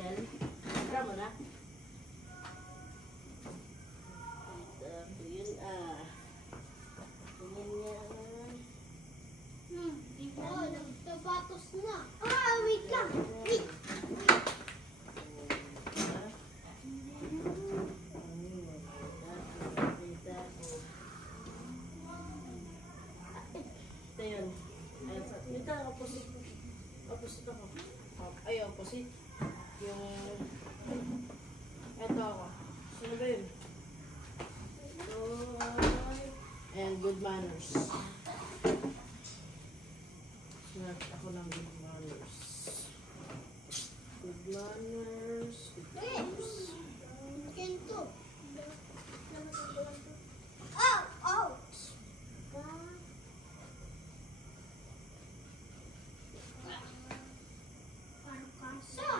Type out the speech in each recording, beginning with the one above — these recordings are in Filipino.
Yan. Tira mo na. Yun Di po, nagtabatos na. Wait lang. Wait. Ito yun. Ito, opposite. Opposite ako. Ay, opposite. Yung... Ito ako. Sino ba yun? And good manners. Sulat ako ng good manners. Good manners. Good manners. Kento. Oh! Oh! Parang kasa.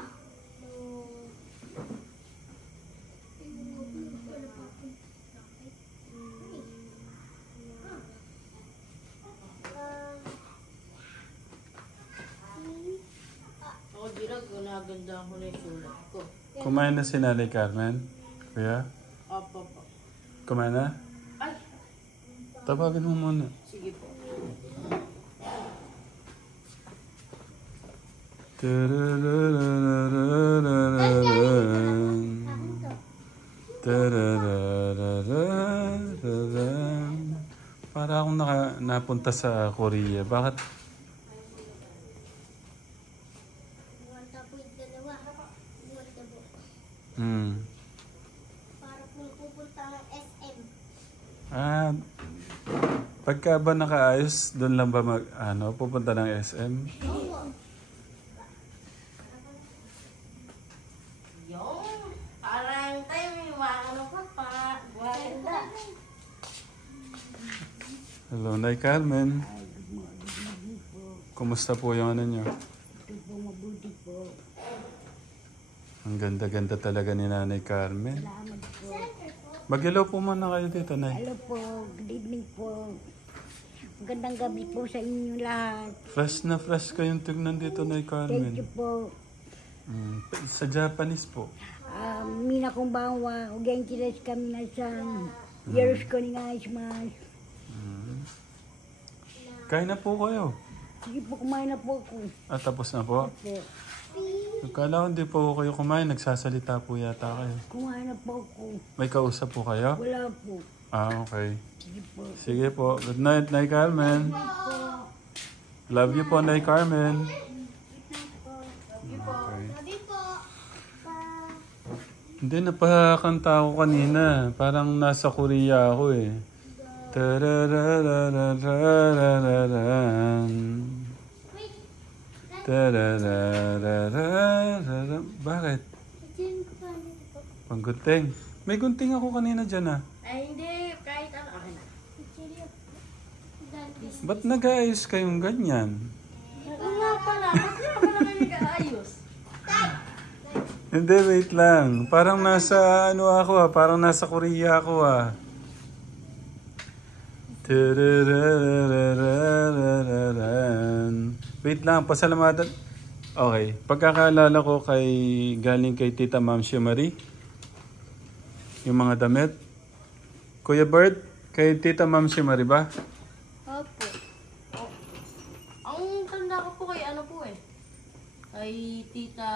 Ako, Dirag, naganda ako na yung sulat ko. Kumain na si Nanay Carmen, kuya? Opo. Kumain na? Ay! Tawagan mo muna. Sige po. Para akong napunta sa Korea. Bakit? Buwanta po yung dalawa. Buwanta po. Para po pupunta ng SM. Pagka ba nakaayos, doon lang ba pupunta ng SM? Oo. Yung, parang tayo may ano pa. Ganda. Hello, Nay Carmen. Kumusta po yung ano nyo? Ito po, mabuti po. Ang ganda-ganda talaga ni Nanay Carmen. Salamat po. Mag-hello po muna kayo dito, Nay. Hello po, good evening po. Magandang gabi po sa inyo lahat. Fresh na fresh kayong tignan dito, Nay Thank you Carmen. po. Sa Japanese po. Mina konbanwa, o genki desu ka minasan. Yoroshiku onegaishimasu. Kain na po kayo. Sige po, kumain na po ako. Tapos na po. Po. Akala ko hindi po kayo kumain. Nagsasalita po yata kayo. Kumain na po ako. May kausap po kayo? Wala po. Okay. Sige po. Sige po. Good night, Nay Carmen. Love you po, Nay Carmen. Okay. Sabi po. Hindi, napakanta ako kanina. Parang nasa Korea ako eh. Tarararararararan. Tararararararan. Bakit? Panggunting. May gunting ako kanina dyan ah. Ay, hindi. Kahit ano. Akin na. Ba't nag-aayos kayong ganyan? Oo nga pala. Ba't nga pala kayo nag-aayos? Hindi, wait lang. Parang nasa ano ako ah. Parang nasa Korea ako ah. Tararararararan. Wait lang, pasalamatan. Okay, pagkakaalala ko galing kay Tita Ma'am Marie, yung mga damit. Kuya Bert, kay Tita Ma'am Marie ba? Opo. Ang tanda ko po kay ano po eh. Kay Tita...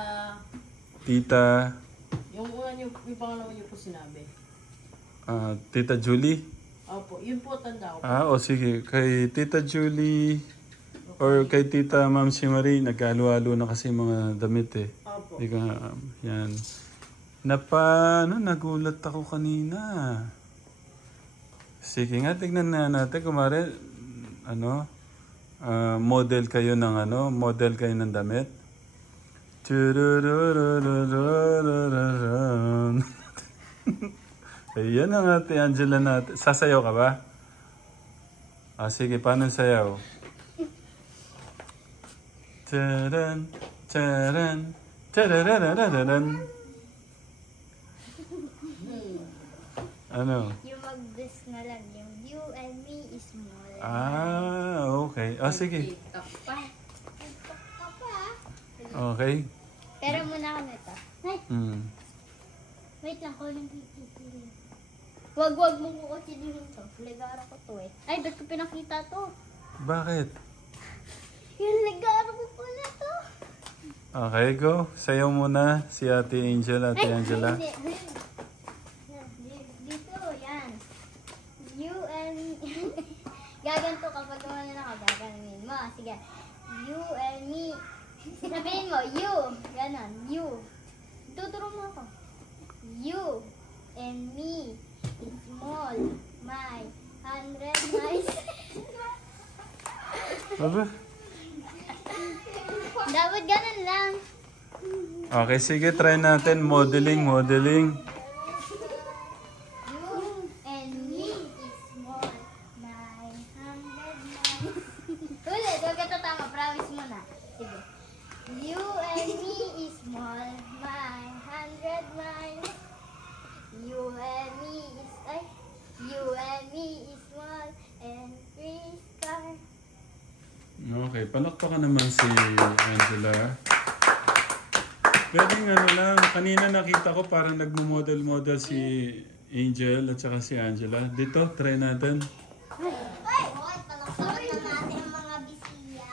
Tita, Yung una niyo, yung pangalawa niyo po sinabi. Tita Julie. Opo, yun po tanda ko. O sige, kay Tita Julie or kay Tita Ma'am Marie, nagkahalo-halo na kasi mga damit eh. Opo. Yan. Nagulat ako kanina. Sige nga, tignan na natin. Kumare, model kayo ng damit. Ayan ang Ate Angela natin. Sasayaw ka ba? Sige, paano sayaw? Charan, charan, charararararan. Ano? Yung mag-this na lang. Yung you and me is more. Okay. Sige. TikTok pa. TikTok ka pa. Okay. Pero muna ako nito. Ay, Mm. wait lang ko lang pipili. Wag mong kukutsinin to. Ligara ko to eh. Ay, ba't ko pinakita to? Bakit? Yung ligara ko pala to. Okay, go. Sayaw muna si Ate Angel, Ate Angela. Hindi. Dito, yan. You and... Gaganto kapag gumano na ka, gaganin mo. Sige. You and me. Sabihin mo, you. Ganon, you. Tuturo mo ako. You and me is small. My 100 miles. Aba? Dapat ganon lang. Okay, sige, try natin. Modeling. You and me is small. My 100 miles. Ulit, huwag ka tatama. Promise mo na. Sige. You and me is small. My 100 miles. You and me is... Ay. You and me is small. And three stars. Okay, palakpakan naman si Angela. Pwedeng ano lang, kanina nakita ko parang nagmo-model si Angel at saka si Angela. Dito, try natin. Palakpakan na natin ang mga bisaya.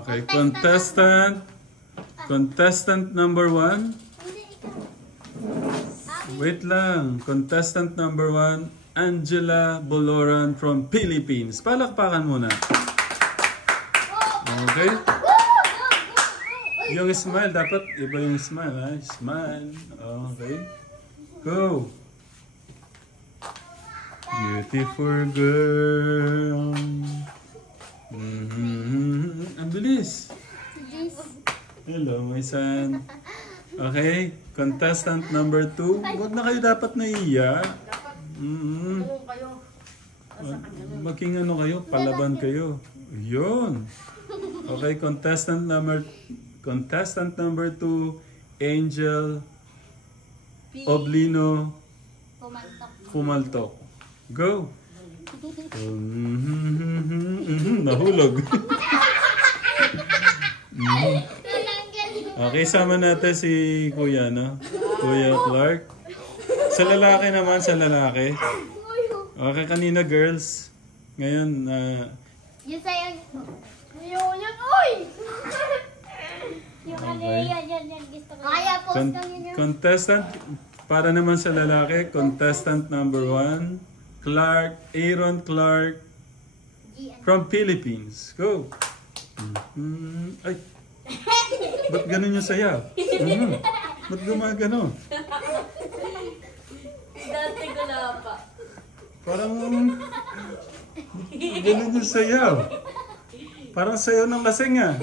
Okay, contestant number 1. Wait lang, contestant number 1, Angela Boloran from Philippines. Palakpakan muna. Okay? Yung smile, dapat iba yung smile, ha? Smile. Okay. Go! Beautiful girl. Ang bilis. Hello, my son. Okay, contestant number 2. Huwag na kayo dapat naiiya. Maging ano kayo, palaban kayo. Yun. Okay, contestant number 2, Angel Oblino Fumaltok. Go. Nahulog. Okay, sama natin si Kuya, no? Kuya Clark. Sa lalaki naman, sa lalaki. Okay, kanina girls. Ngayon, Yung sayang... Yan, uy! Yung ano yan, gusto ko. Kaya post lang yun. contestant, para naman sa lalaki, contestant number 1, Aaron Clark from Philippines. Go! Ay! Ba't ganun yung sayaw? Ba't gumagano? Dati ko na pa. Parang ganun yung sayaw. Parang sayaw ng lasing ah.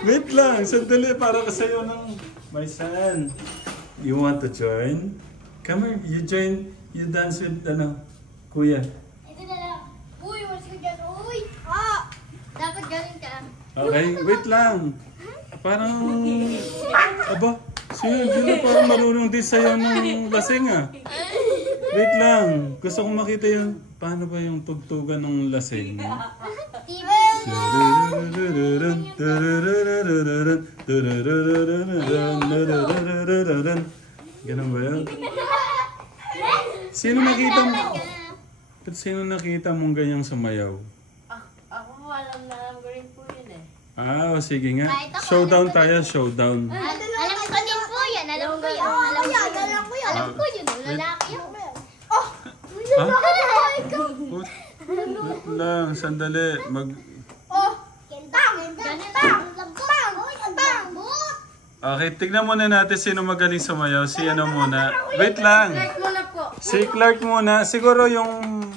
Wait lang, sandali, parang sayaw ng... My son, you want to join? Come here, you join, you dance with, kuya. Ito na lang. Uy, mas ko dyan. Uy! Dapat galing ka. Okay, wait lang. Parang... Aba, siya, hindi parang marunong din sayaw ng lasing ah. Wait lang, gusto kong makita yung... Paano ba yung tugtugan ng lasing? Ganun ba yun? Sino nakita mong ganyang sumayaw? Ako alam na alam ko rin po yun eh. Sige nga. Showdown tayo, showdown. Alam ko din po yan. Alam ko yun. Alam ko yun. Lalaki yun. Wait lang, sandali. Okay, tignan muna natin sino magaling sumayaw. Si ano muna. Wait lang. Muna po. Si Clark muna. Siguro yung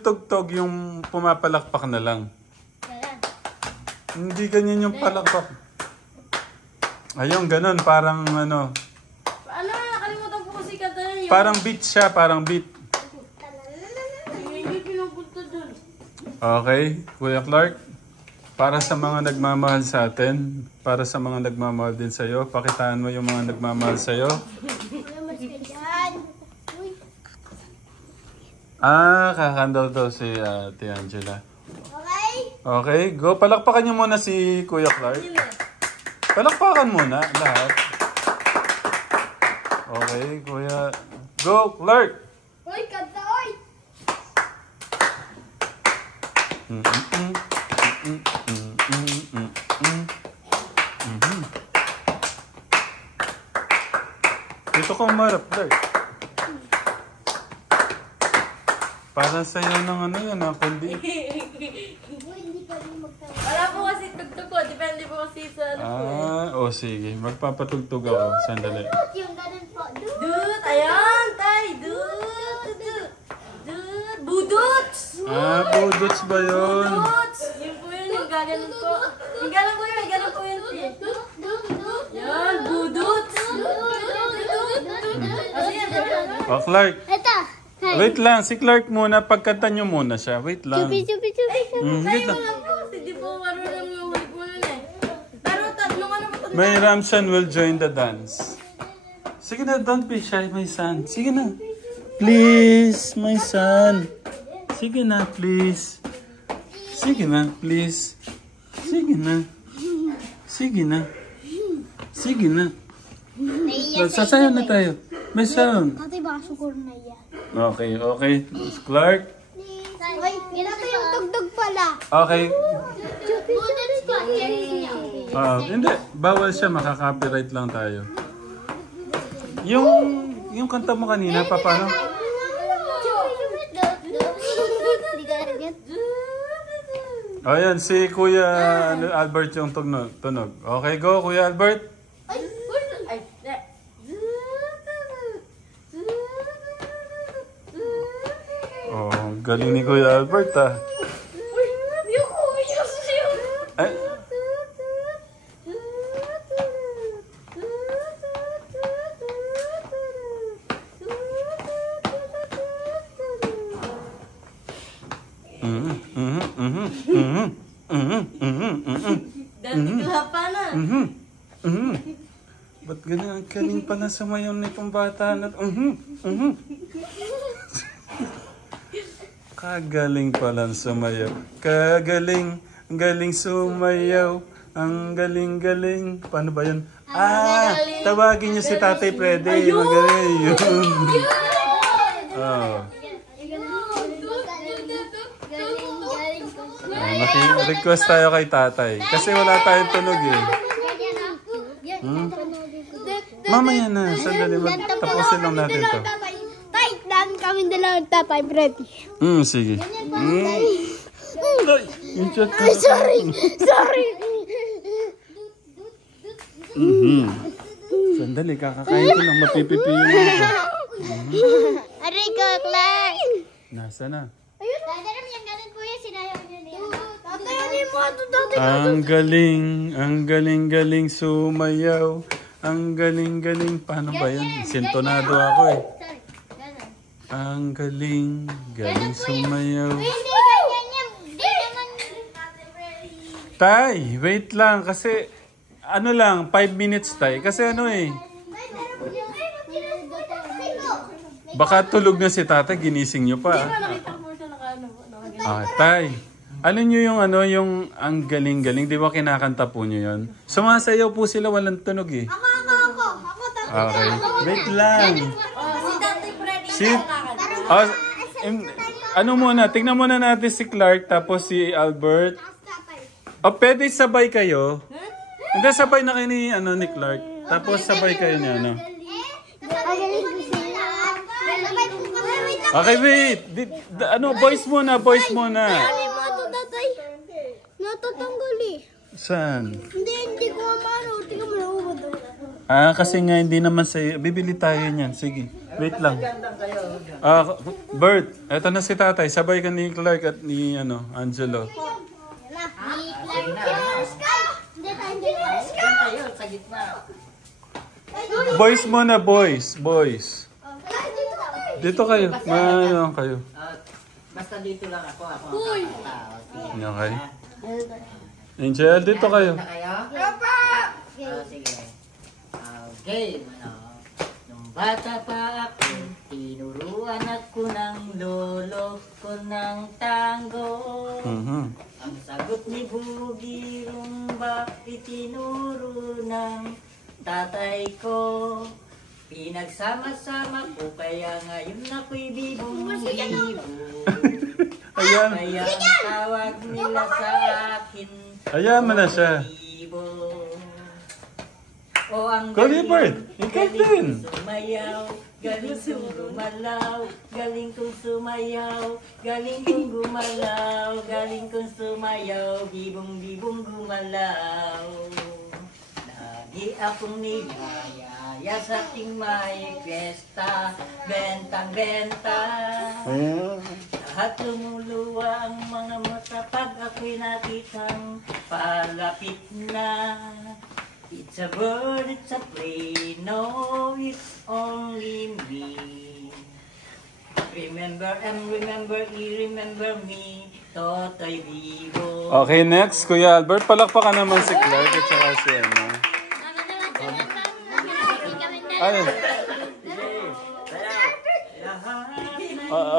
tugtog, yung pumapalakpak na lang. Hindi ganyan yung palakpak. Ayun, ganun. Parang ano. Ano, nakalimutan ko kasi kata yun. Parang beat siya, parang beat. Hindi pinupunta dun. Okay, Kuya Clark. Para sa mga nagmamahal sa atin, para sa mga nagmamahal din sa'yo, pakitaan mo yung mga nagmamahal sa'yo. Kakanta daw si Ate Angela. Okay? Okay, go. Palakpakan niyo muna si Kuya Clark. Palakpakan muna lahat. Okay, Kuya. Go, Clark! Uy, kanta, oy! Dito ka umarap, Clark. Para sa'yo ng ano yan, kundi. Uy, hindi pa rin magtawa. Wala po kasi tugtog ko. Depende po kasi sa ano po eh. Sige. Magpapatugtog ako. Sandali. Yung ganun po. Dut! Ayan! Tay! Dut! Dut! Dut! Budots! Budots ba yun? Budots! Yun po yun. Yung gaganon po. Yung ganon po yun. Yung ganon po yun. Yan! Budots! Kasi yan. Oh, Clark. Ito. Wait lang. Si Clark muna. Pagkanta nyo muna siya. Wait lang. Chupi. Wait Tayo lang. lang po. Kasi di po marunong yung hulig mo nun eh. Pero tatlong ano po My Ramson will join the dance. Sige na, don't be shy, my son. Sige na. Please, my son. Sige na, please. Sige na, please. Sige na. Sige na. Sige na. Sasayaw na tayo. My son. Tatay baka sukur na yan. Okay, okay. Clark. Uy, ito yung tugtog pala. Okay. Budots pa. Hindi. Bawal siya. Makaka-copyright lang tayo. Yung kanta mo kanina, paano? Ayan, si Kuya Albert yung tunog. Okay, go, Kuya Albert. Ay! Oh, galing ni Kuya Albert, Yung kuya siya! Ay, Dati ka pa na. Ba't ganun? Ang galing pala sumayaw nitong bata na... Kagaling pala sumayaw. Kagaling, galing sumayaw. Ang galing-galing. Paano ba yun? Tawagin niyo si Tatay Freddy. Magaling yun. Maki-request tayo kay Tatay. Kasi wala tayong tunog eh. Mamaya na. Sandali. Tapusin lang natin to. Tay, dami kami dalawang tatay, Freddy. Sige. Sorry. Sandali, kakakain ko lang. Mapipipi yung mga. Aray ko, Clark. Nasa na? Ayun. Tatay, yung ganun po yan, sinayaw niyo niya. Tatay, ano yung mga tatay? Ang galing sumayaw. Ang galing. Paano ba yan? Sintonado ako eh. Sorry. Ganun. Ang galing sumayaw. Hindi, ganyan yan. Hindi naman. Tay, wait lang kasi ano lang, 5 minutes tay. Kasi ano eh, baka tulog na si Tatay, ginising nyo pa. Nakita ko po siya nakagaling. Tay, ano nyo yung ano, yung ang galing-galing, di ba kinakanta po nyo yun? Sumasayaw po sila, walang tunog eh. Ako. Okay, wait lang. Si Tatay Freddy Si, ano muna, tingnan muna natin si Clark, tapos si Albert. Pwede sabay kayo. Hindi, sabay na kayo ni, ni Clark. Tapos sabay kayo niya, ano. Okay, wait. Boys muna. Natatanggal eh. Saan? Hindi ko maano. Tingnan mo na ubod. Kasi nga hindi naman sa'yo. Bibili tayo niyan. Sige, wait lang. Bert, eto na si Tatay. Sabay ka ni Clark at ni, Angelo. Boys muna, boys. Dito kayo. Maano kayo. Basta dito lang ako. Okay. Angel, dito kayo. Sige. Game, Nung bata pa ako, tinuruan ako ng lolo ko ng tango. Mhm. Ang sagot ni Bugirong ba itinuro ng tatay ko. Pinagsama-sama ko kaya ngayon ako'y bibong-bibo. Ayan. Kaya ang tawag nila sa akin, Ayan mo na siya. Bibo. O ang Colibert, ikaw din. kong sumayaw, galing kong gumalaw, galing kong sumayaw, galing kong gumalaw, galing kong sumayaw, bibong-bibong gumalaw. Lagi akong niyayaya sa ating may fiesta, bentang-benta. Ayan. Lahat lumuluwa ang mga mata pag ako'y nakitang palapit na. It's a bird, it's a plane, no, it's only me. Remember and remember, remember me, Totoy Vivo. Okay, next, Kuya Albert. Palakpakan naman si Clark at saka si Emma. Ano?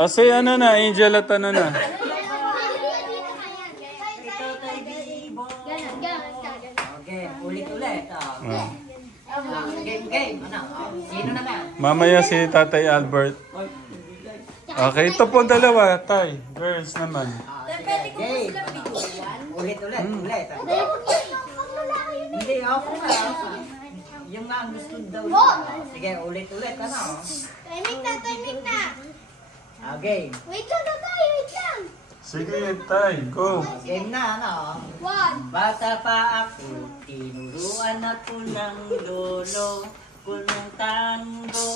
Si ano na, Angel at ano na. Totoy Vivo. Okay, ulit-ulit. Game. Ano? Sino naman? Mamaya si Tatay Albert. Okay, ito po dalawa, Tay. Girls naman. Sige, game. Ulit-ulit. Hindi, ako nga. Yung nga ang gusto daw niya. Sige, ulit-ulit. Ano? Timing na. Okay. Wait lang. Sige, Tay, go. Game na, ano? 1. Bata pa ako, tinuruan ako ng lolo ko ng tango.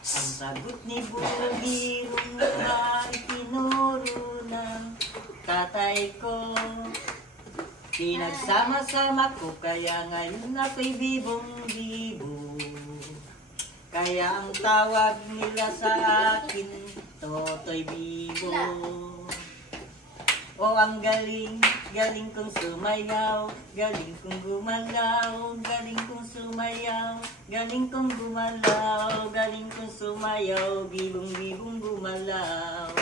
Ang sagot ni Bugirong ay tinuro ng tatay ko. Pinagsama-sama ko kaya ngayon ako'y bibong-bibo. Kaya ang tawag nila sa akin, Totoy Vivo. O ang galing kong sumayaw, galing kong gumalaw, galing kong sumayaw, galing kong gumalaw, galing kong sumayaw, bibong-bibong gumalaw.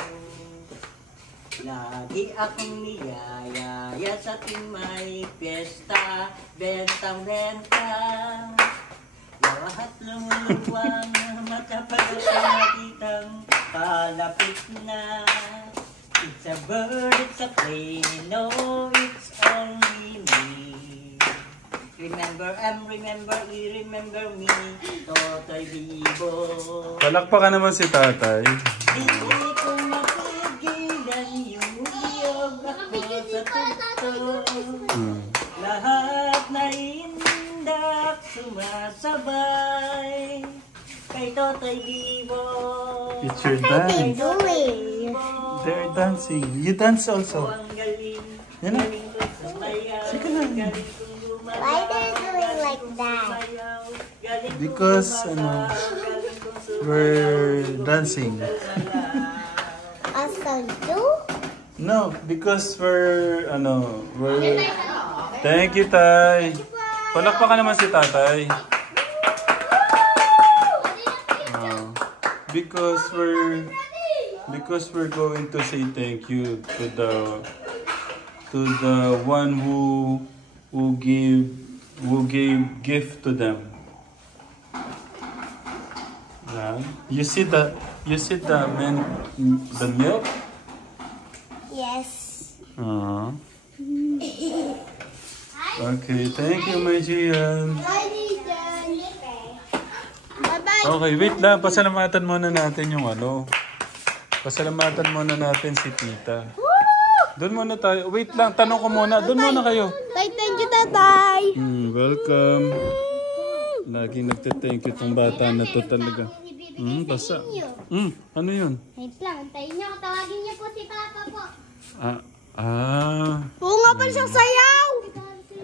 Lagi akong niyayaya sa ating may fiesta, bentang-benta. Lahat lumuluwang matapag sa nakitang palapit na. It's a bird, it's a plane, no, it's only me. Remember me, Totoy Vivo. Palakpakan naman si Tatay. Hindi ko mapigilan yung uliyog ako sa tugtog. Lahat na indak sumasabay kay Totoy Vivo. It's your dance. Doing. They're dancing. You dance also. Ang galing, Yan na. galing kong sumayaw, Sige lang. galing kong gumalaw, Why they're doing like that? sumayaw, galing kong Because, gumalaw, galing kong sumayaw, we're dancing. Also do? No, because we're. Thank you, Tay. Palakpakan naman si Tatay. Because we're going to say thank you to the one who gave gift to them. Yeah. You see the milk? Yes. Okay, thank you, my Gian. Bye-bye. Okay, wait lang. Pasalamatan muna natin yung ano. Pasalamatan muna natin si Tita. Doon muna tayo. Wait lang, tanong ko muna. Doon muna kayo. Thank you, tatay. Welcome. Laging nagte-thank you itong bata na to talaga. Basa. Ano yun? Wait lang, antayin niyo. Tawagin niyo po si Papa po. Oo nga pala sasayaw.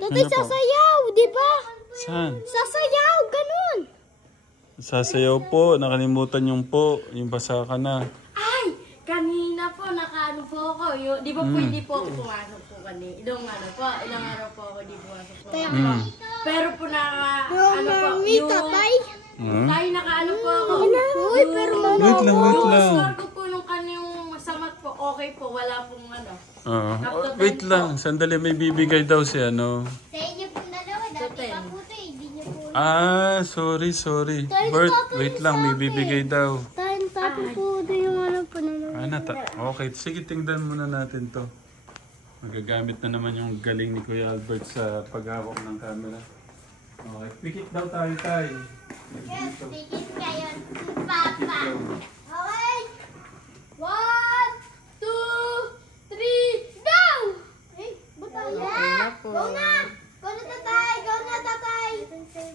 Tatay Ano po? sasayaw, di ba? Saan? Sasayaw, ganun. Sasayaw po. Nakalimutan yung po. Yung basa ka na. Ay! Kanina po, nakaano po ako. Di ba pwede po ako pumasok po kanina? Ilang araw po ako di pumasok po. Pero po Tatay. tayo nakaano po ako. Uy, pero Wait lang. Score ko po nung kanyang sa math po, okay po, wala pong ano. Oo. Up to 10 Wait po. lang, sandali may bibigay daw si ano. Sa inyo pong dalawa, dati Ten. pa po ito eh. Hindi niyo po. Sorry. Bert, wait lang, may bibigay daw. Tayo po ito yung ano po na Okay, sige, tingnan muna natin to. Magagamit na naman yung galing ni Kuya Albert sa paghawak ng camera. Okay, pikit daw tayo. Yes, tikit kayo. Papa. Pikit daw. Okay. 1, 2, 3, go! Eh, ba't tayo? na po. Go na! Go na, tatay! Go na, tatay!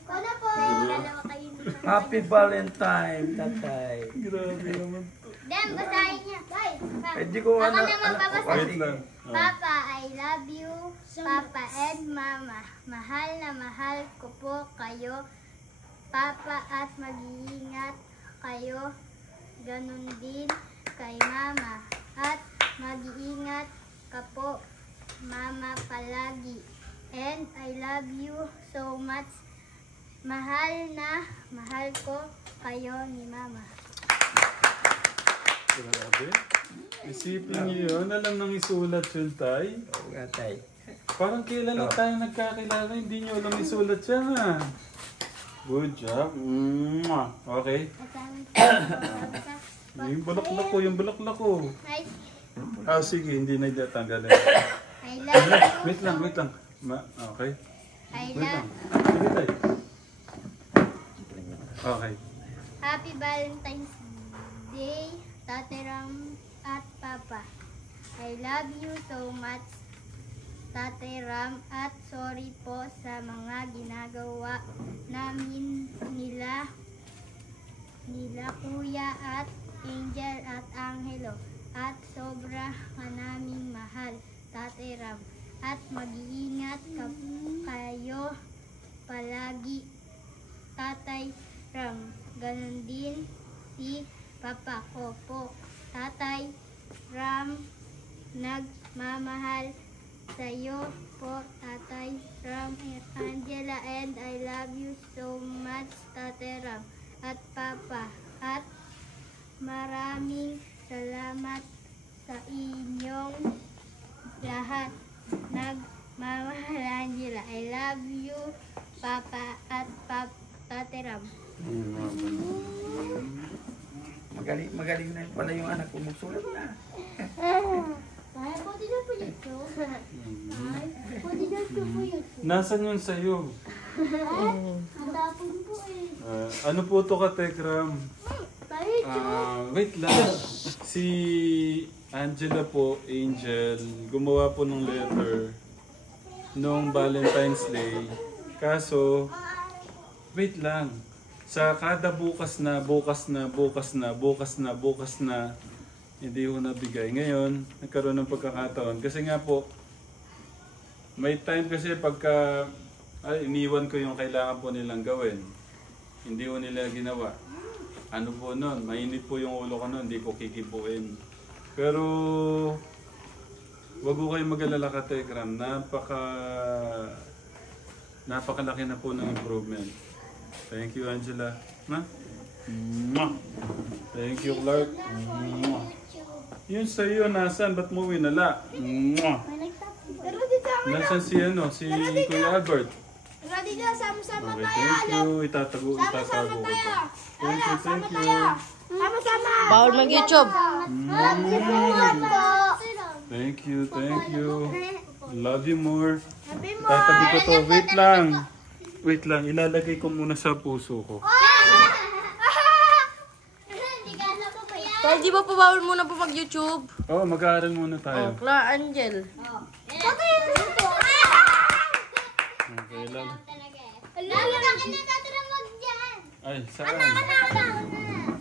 Go na po! Dalawa kayo na. Happy Valentine, tatay. Grabe naman to. Dan, basahin niya. Bye! Pwede ko Ako ano. naman babasahin. Wait lang. Papa, I love you. Papa and Mama. Mahal na mahal ko po kayo. Papa, at mag-iingat kayo. Ganon din kay Mama. At mag-iingat ka po, Mama, palagi. And I love you so much. Mahal na mahal ko kayo ni Mama. Grabe. Isipin niyo yun. Alam nang isulat yun, tay. Oo nga, tay. Parang kailan na tayo nagkakilala, hindi niyo alam isulat yan, ha? Good job. Mwah. Okay. Yung bulaklak ko. Nice. Sige, hindi na itatanggalin. I love you. Wait lang. Okay. I Wait lang. love Sige, tay. Okay. Happy Valentine's Day, Tate Ram at Papa. I love you so much, Tate Ram, at sorry po sa mga ginagawa namin nila Kuya at Angel at Angelo. At sobra ka naming mahal, Tate Ram. At mag-iingat kayo palagi, Tatay Ram. Ganon din si Papa ko po, Tatay Ram. Nagmamahal sa'yo po, Tatay Ram, Angela, and I love you so much, Tate Ram at Papa. At maraming salamat sa inyong lahat. Nagmamahal, Angela. I love you, Papa at Tate Ram. Magaling na pala yung anak ko magsulat na. Ay, pwede na po ito. Ay, pwede na po ito. Nasaan yun sa'yo? Ang tapon po eh. Ano po to ka, Tekram? Wait lang. Si Angela po, Angel, gumawa po ng letter noong Valentine's Day. Kaso, wait lang. Sa kada bukas na, hindi ko nabigay. Ngayon, nagkaroon ng pagkakataon. Kasi nga po, may time kasi pagka iniwan ko yung kailangan po nilang gawin. Hindi ko nila ginawa. Ano po nun? Mainit po yung ulo ko nun, hindi ko kikibuin. Pero, wag ko kayong mag-alala ka, Tekram. Napakalaki na po ng improvement. Thank you, Angela. Na? Mwah! Thank you, Clark. Mwah! Yun sa'yo, nasan? Ba't mo winala? Mwah! Pero dito, Nasaan si si Kuya Albert? pero dito, sama-sama Okay, tayo. thank you. Itatago ko pa. Thank you. Sama-sama. Bawal mag-YouTube. Thank you. Love you more. Happy mo. Tatabi ko to. Wait lang, ilalagay ko muna sa puso ko. Hindi ka na po ba yan? Tay, di ba po bawal muna po mag-YouTube? Oo, mag-aaral muna tayo. Kla Angel. Okay lang. Lalo ka na tatamag dyan. Ay, saan?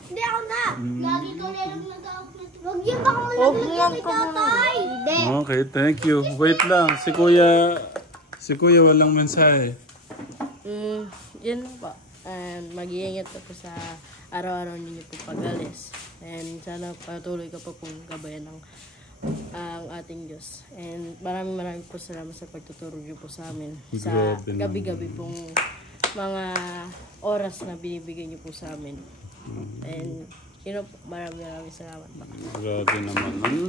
Hindi ako na. Lagi ko meron nag-upload. Huwag yun baka Huwag malagyan mo kay tatay. Hindi. Okay, thank you. Wait lang, si Kuya walang mensahe. Yun po. And mag-iingat ka po sa araw-araw ninyo po pag-alis. And sana patuloy ka po pong gabayan ng ang ating Diyos. And maraming po salamat sa pagtuturo niyo po sa amin. Sa Grabe naman. gabi-gabi pong mga oras na binibigay niyo po sa amin. And Yun po, maraming salamat po. Grabe naman.